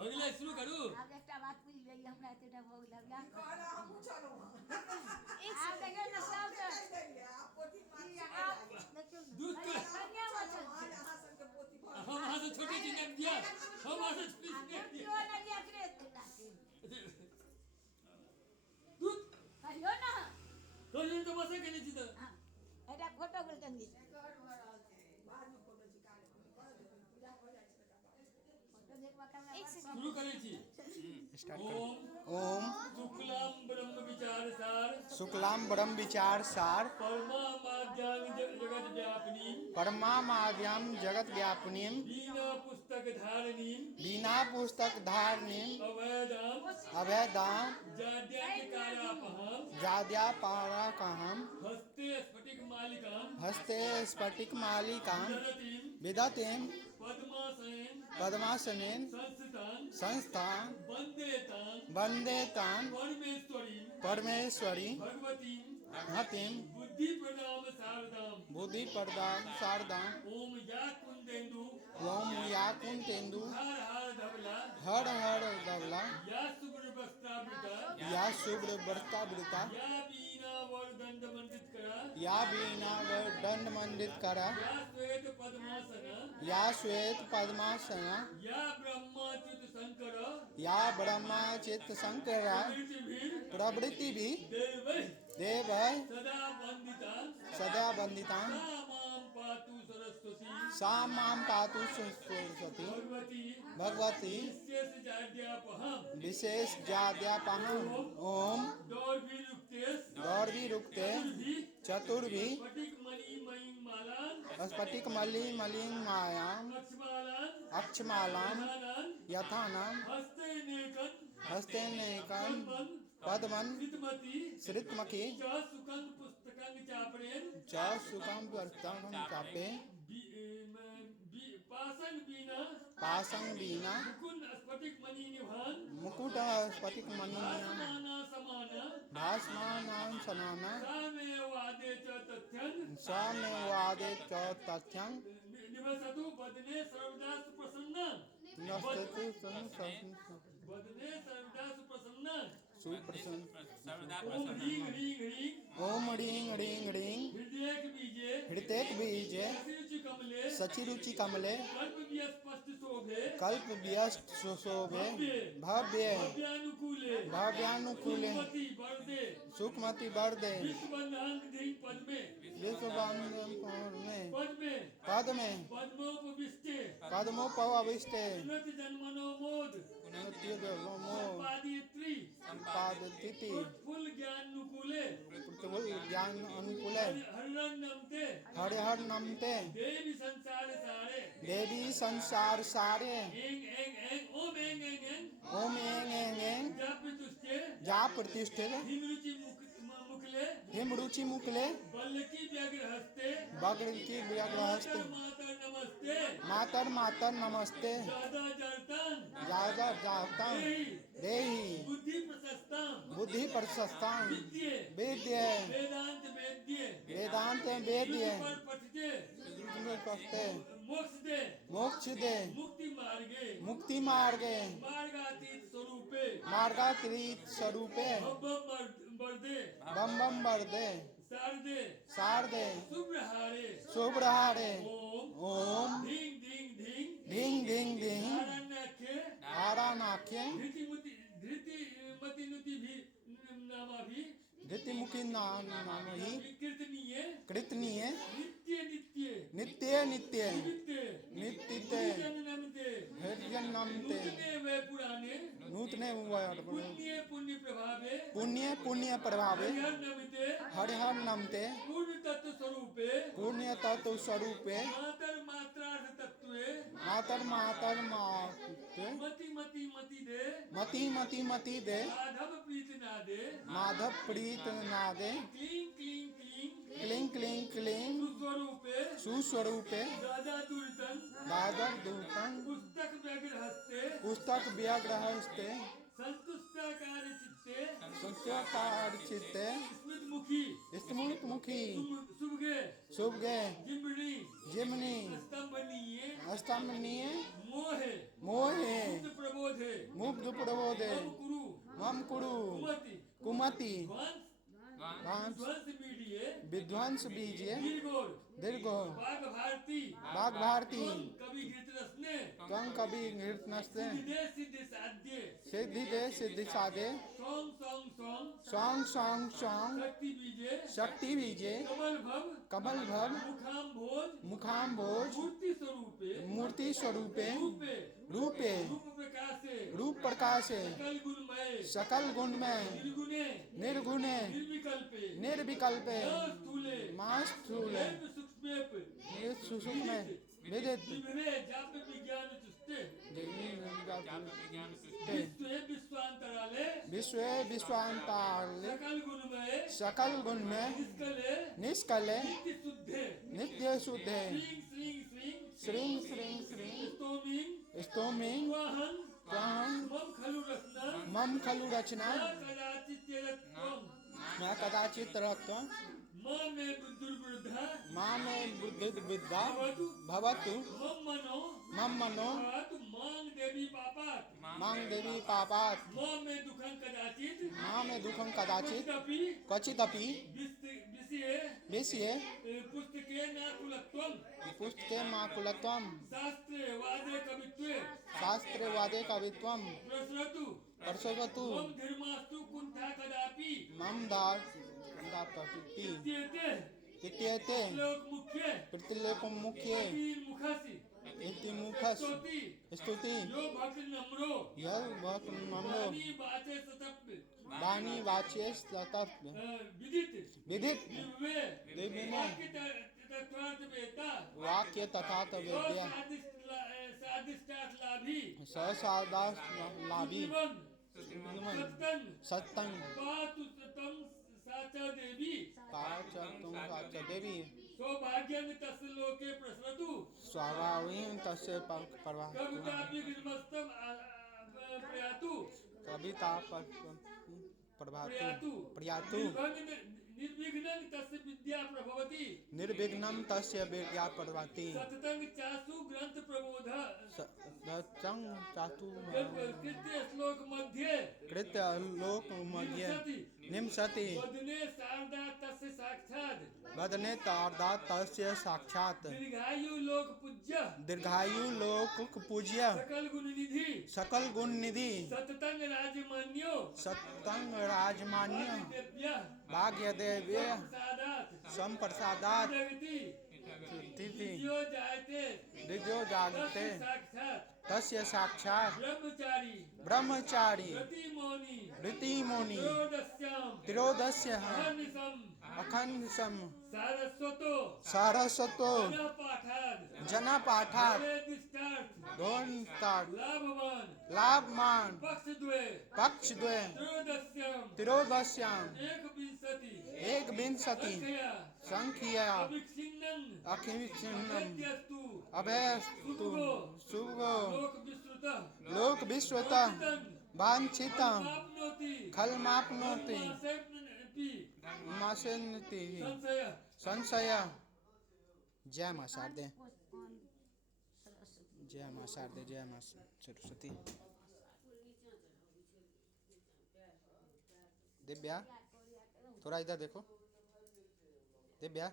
भगले शुरू करू आब एकटा बात पूछ लई हमरा एतेटा भऽ गेल आब कहला हमहूँ छलहुँ आब देखियौ ने सब कहि देलियै आब पोथी मार आब देखियौ दूध के कन्या बचल छै अहाँ सबके पोथी भऽ हम वहां से छोटी चीज ने दिया हम वहां से छोटी आ चीज ने केओ दिया नहीं एकरे एतेटा छै दूध कहियो ना कहियो तो बसे के नहीं छी तो हाँ एटा फोटो गेल तंगी बादमे फोटो चिकारे पूजा भऽ जाइ छै तकर बाद फोटो देखबा काला शुरू करे छी स्टार्ट ओम ओम शुक्लाम ब्रह्म विचार सार शुक्लाम ब्रह्म विचार सार परमा माध्याम जगत व्यापिनी परमामाद्यम जगत व्यापिनीम बीना पुस्तक धारिणी बिना पुस्तक धारणीम अवैधाम अभेदाम जाड्यापहम जाद्या पाराकहम हस्ते स्फटिक मालिकाम हस्ते स्फटिक मालिकाम दरतीम विदतिम पद्मासनेन पद्मासनेन संस्थितान संस्थान वंदेतान वंदेतान परमेश्वरी परमेश्वरी भगवतीम हतिम बुद्धि प्रणाम शारदाम बुद्धि प्रदाम शारदाम ओम या कुंदेन्दु ओम या कुंतेन्दु हर हर धवला हर हर धवला या शुभ्र वस्त्रावृता या शुभ्र वर्तावृता या बीना वरदंड मंडित करा या बीना दंड मंडित करा या श्वेत पद्मासना या श्वेत पद्मासना या ब्रह्माच्युत शंकर या ब्रह्मा चित्त शंकरा कीर्तिभिर प्रवृत्ति भी देवै देव सदा वंदिता सदा वंदिता सा मां पातु सरस्वती सा मां पातु सरस्वती भगवती भगवती विशेष जाड्यापहम विशेष जाद्यापहम ओम दौर्भिरुक्तेश दौर्भिरुक्ते चतुर्भि स्फटिक मणि मयि मालान स्फटिक मलि मलिन मायाम अक्षमालान अक्षमालाम दानान यथानाम हस्ते नेकन हस्तेनेकं पद्मन श्रीमती श्रितमखी च सुकन पुस्तकं चापरेन च सुखम वर्तकं चापे पासन बीना पासं बीना मुकुंद स्फटिक मणि निभान मुकुट स्फटिक मणिमय समाना समाना भास्मानां सनाना सामे वादे च तथ्यं साम्यवादे च तथ्यं निवसतु वदने सर्वदा सुप्रसन्न नस्तु वदने सर्वदा सुप्रसन्न सुप्रसन्न ओम ह्रीं ह्रीं ह्रीं ओम ह्रीं ह्रीं ह्रीं हृदयक बीजे हृतेक बीजे रसिरुचि कमले सचिरुचि कमले कल्प स्पष्ट शोभे कल्प व्यस्त शोभे भव्य भव्यानुकूले भव्यानुकूले सुमति वरदे सुखमति वर्दे विश्वबंधांग धीं पद्मे विश्वबंधने पद्मे पद में पद्मोपविष्टे पद्मोपविष्टे उन्नत जन्मनोमोद संपादित्री संपादिति फुल ज्ञानुकूले प्रतिबल ज्ञान अनुकूले हरिरं नमते हरिहर नमते देवी संसार सारे देवी संसार सारे एंग एंग एंग ओम एंग एंग एंग ओम एंग एंग एंग जप तुष्टे जा प्रतिष्ठित हिमरुचि मुखले हिमरुचि मुकले बल्लकी व्यग्र हस्ते बग्र की व्यग्रहस्त मातर नमस्ते मातर मातर नमस्ते दादा जरतन जाजा जाता देहि बुद्धि प्रशस्ता बुद्धि प्रशस्ता विद्ये वेद्य वेदांत वेद्ये वेदांत वेद्य पर पठते पठते मोक्ष दे मोक्ष दे मुक्ति मार्गे मुक्ति मार्गे मार्गातीत स्वरूपे मार्गातीत स्वरूपे भव वर्दे बम बम वर्दे शारदे शारदे शुभ्रहारे शुभ्रहारे ओम ओम धिंग धिंग धिंग धिंग धिंग धिंग आरण्याख्ये आरानाख्ये धृतिमति नुति भी नामा भी धृतिमुखी नामहि कीर्तनीय कृतनीय नित्य नित्य नित्य नित्य नित्य नित्य नमते हृदय नमते नूतने वे पुराने नूतने पुण्य पुण्य प्रभावे पुण्य पुण्य प्रभावे हरिहर नमते हरिहर नमते पूर्ण तत्व स्वरूपे पुण्य तत्व स्वरूपे मातर मात्रार्थ तत्वे मातर मातर माते मति मति मति दे मति मति मति दे माधव प्रीत नादे माधव प्रीत नादे क्लीं क्लीं क्लीं क्लीं क्लीं क्लीं सुस्वरूपे सुस्वरूपे दादा दुर्तन दादर दूतं पुस्तक व्यग्र हस्ते पुस्तक व्याग्रहस्ते संतुष्टाकार चित्ते सत्यकार चित्ते स्मित मुखी स्मृत मुखी शुभगे शुभगे जिम्बनी जिमनी स्तंभनीय स्तंभनीय मोहे मोहे बुद्ध प्रबोधे मुग्ध प्रबोधे मम कुरु मम कुरु कुमति कुमति ध्वंस वांस ध्वंस मीडिये विध्वंस बीजे दीर्घोर दीर्घो बाघ भारती बाघ भारती त्वं कवि घृतरस्ने त्वं कवि नृतनस्ते सिद्धे सिद्धि साध्ये सिद्धि दे सिद्धि साधे सोंग सोंग सोंग स्वांग स्वांग स्वांग शक्ति बीजे शक्ति बीजे कमल भव कमल भव मुखाम भोज मुखाम्भोज मूर्ति स्वरूपे मूर्ति स्वरूपे रूपे रूपे रूप प्रकाशे रूप प्रकाशे सकल गुणमय सकल गुणमय निर्गुणे निर्गुणे निर्विकल्पे निर्विकल्पे न स्थूले मास्थूले एव सूक्ष्मेप सुसुक्मे विदित विभवे जाप विज्ञान तुष्टे विश्वे विश्वांतराले विश्वे विश्वांताले सकल गुणमय सकल गुण में निष्कले निष्कले नित्य शुद्धे नित्य शुद्धे श्रीं श्रीं श्रीं श्रीं श्रीं श्रीं स्तोमिं स्तोमिं स्वाहं त्वां मम खलु रत्ना मम खलु रचना न कदाचित् यत्त्वं न कदाचित् रत्वं मां मे दुर्वृद्धा मां मे बुद्धिविद्या भवतु भवतु मम मम मनो मनो भवतु मां देवी पापात् मां देवी पापात् मां मे दुःखं कदाचित् मां मे दुःखं कदाचित् क्वचिदपि क्वचिदपि विषये विषये पुस्तके न कुलत्वं पुस्तके माकुलत्वं शास्त्रे वादे कवित्वे शास्त्रे वादे कवित्वं प्रसरतु प्रसवतु मम धर्मास्तु कुण्ठा कदापि मम दापति इत्येते इत्येते श्लोक मुख्ये प्रतिलोकमुख्ये मुखसि इति मुखस् स्तुति स्तुति यो भक्त नम्रो यः भक्तमनो वाणी वाचे सतप वाणी वाच्ये सतत विदित विदित दिव्ये दिव्येन वाक्य तत्वार्थ वेता वाक्य तथा वेद्य साधिष्ठात् लाभी ससादास लाभी सुनिवन सत्तं सत्तं पातु तं साचा देवी पाचकं साच देवी सौभाग्यं तस्य लोके प्रसरतु स्वाभाविक तस्य परवा कवितापि गिरिमस्तम प्रयातु कविता प्रभातु प्रयातु निर्विघ्नं तस्य विद्या प्रभवति निर्विघ्नं तस्य विद्या प्रभाति सततं चासु ग्रंथ प्रबोध सत्यं चातु कृत्य श्लोक मध्ये कृत्य लोक मध्ये निमसति वदने शारदा तस्य साक्षात् वदने तारदा तस्य साक्षात् दीर्घायु लोक पूज्य दीर्घायु लोक पूज्य सकल गुण निधि सकल गुण निधि सततं राजमान्यो सत्यं राजमान्य दिव्य भाग्य देव्य सादात संप्रसादात जगति तिथि यो जायते दिव्यो जागते साक्षात् तस्य साक्षात् ब्रह्मचारी ब्रह्मचारी रतिमौनि ऋतिमुनि त्रयोदश्यां त्रोदस्य अहर्निशं अखण्डसम सारस्वतो सारस्वतो पाठाद जनपाठात् वेदिष्टार्थ दोन्तात् लाभवान लाभमान पक्षद्वय पक्षद्वय त्रयोदश्यां त्रोदश्याम् एकविंशति एकविंशति संख्या अभिक्षिन्नं अखिलचिन्नम् अभ्यस्तु अभयस्तु शुभो लोक विश्रुतः लोक विश्वतः वाञ्छितं माप्नोति खलमाप्नोति मासेप्नोति मासेन्ति संशय संशय। जय मां शारदे, जय मां शारदे, जय मां सरस्वती। दिव्या थोड़ा इधर देखो, दिव्या